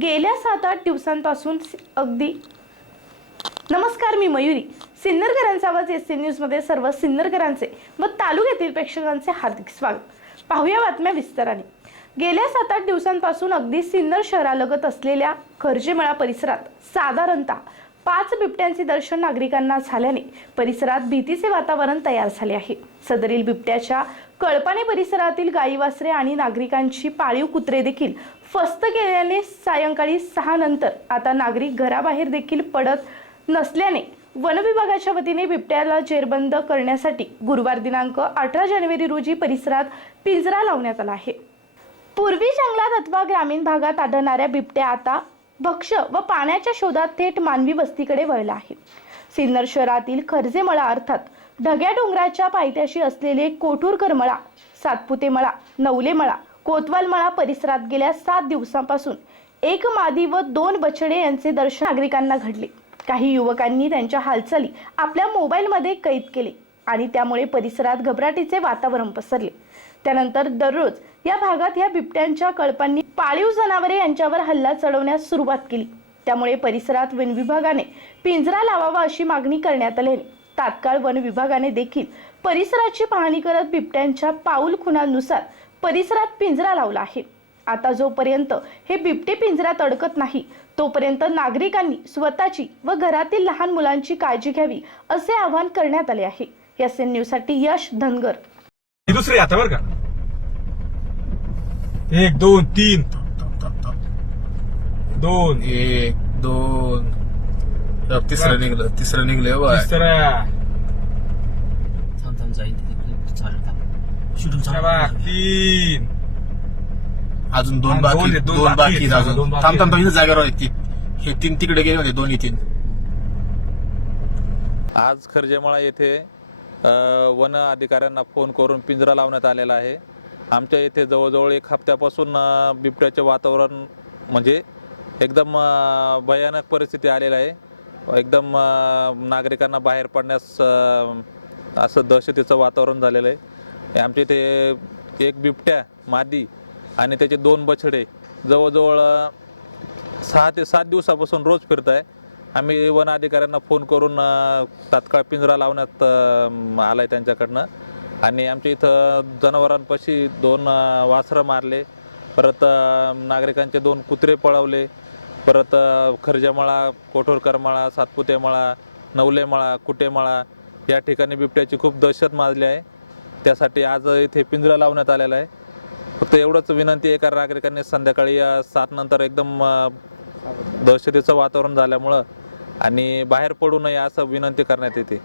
गेल्या सात आठ दिवसांपासून अगदी नमस्कार मी मयुरी. सिन्नरकरांचा आवाज एस सी न्यूजमध्ये सर्व सिन्नरकरांचे व तालुक्यातील प्रेक्षकांचे हार्दिक स्वागत. पाहूया बातम्या विस्ताराने. गेल्या सात आठ दिवसांपासून अगदी सिन्नर शहरालगत असलेल्या खर्जेमळा परिसरात साधारणतः पाच बिबट्यांचे दर्शन नागरिकांना झाल्याने परिसरात भीतीचे वातावरण तयार झाले आहे. सदरील बिबट्याच्या कळपाने परिसरातील गाई वासरे आणि नागरिकांची पाळीव कुत्रे देखील फस्त केल्याने सायंकाळी सहा नंतर आता नागरिक घराबाहेर देखील पडत नसल्याने वनविभागाच्या वतीने बिबट्याला जेरबंद करण्यासाठी गुरुवार दिनांक अठरा जानेवारी रोजी परिसरात पिंजरा लावण्यात आला आहे. पूर्वी जंगलात अथवा ग्रामीण भागात आढळणाऱ्या बिबट्या आता भक्ष्य व पाण्याच्या शोधात थेट मानवी वस्तीकडे वळला आहे. सिन्नर शहरातील खर्जेमळा अर्थात ढग्या डोंगराच्या पायथ्याशी असलेले कोठूरकर मळा सातपुते मळा नवले मळा कोतवाल मळा परिसरात गेल्या सात दिवसांपासून एक मादी व दोन बछडे यांचे दर्शन नागरिकांना घडले. काही युवकांनी त्यांच्या हालचाली आपल्या मोबाईलमध्ये कैद केले. आणि त्यामुळे परिसरात घबराटीचे वातावरण पसरले. त्यानंतर दररोज या भागात या बिबट्यांच्या कळपांनी पाळीव जनावरे यांच्यावर हल्ला चढवण्यास सुरुवात केली. त्यामुळे परिसरात वन विभागाने पिंजरा लावावा अशी मागणी करण्यात आल्याने तात्काळ वन विभागाने देखील परिसराची पाहणी करत बिबट्यांच्या पाऊल खुणांनुसार परिसरात पिंजरा लावला आहे. आता जोपर्यंत हे बिबटे पिंजऱ्यात अडकत नाही तोपर्यंत नागरिकांनी स्वतःची व घरातील लहान मुलांची काळजी घ्यावी असे आवाहन करण्यात आले आहे. एस एन न्यूजसाठी यश धनगर. दुसरी आता बर का? एक दोन तीन. दोन. एक दोन. अब तिसरं निघलं तिसरं निघलं तिसरा. तीन. अजून दोन बाकी दोन बाकी अजून. थांब थांब जागेवर आहेत हे तीन तिकडे गेले होते दोन्ही तीन. आज खर्जेमळा येथे वन अधिकाऱ्यांना फोन करून पिंजरा लावण्यात आलेला आहे. आमच्या येथे जवळजवळ एक हप्त्यापासून बिबट्याचे वातावरण म्हणजे एकदम भयानक परिस्थिती आलेली आहे. एकदम नागरिकांना बाहेर पडण्यास असं दहशतीचं वातावरण झालेलं आहे. आमच्या इथे एक बिबट्या मादी आणि त्याचे दोन बछडे जवळजवळ सहा ते सात दिवसापासून रोज फिरत आहे आम्ही वन अधिकाऱ्यांना फोन करून तात्काळ पिंजरा लावण्यात आला आलाय त्यांच्याकडनं. आणि आमच्या इथं जनावरांपाशी दोन वासरं मारले. परत नागरिकांचे दोन कुत्रे पळवले. परत अ, खर्जामळा कोठोरकरमळा सातपुतेमळा नवलेमळा कुटेमळा या ठिकाणी बिबट्याची खूप दहशत माजली आहे. त्यासाठी आज इथे पिंजरा लावण्यात आलेला आहे. फक्त एवढंच विनंती आहे का नागरिकांनी संध्याकाळी या सात नंतर एकदम दहशतीचं वातावरण झाल्यामुळं आणि बाहेर पडू नये असं विनंती करण्यात येते.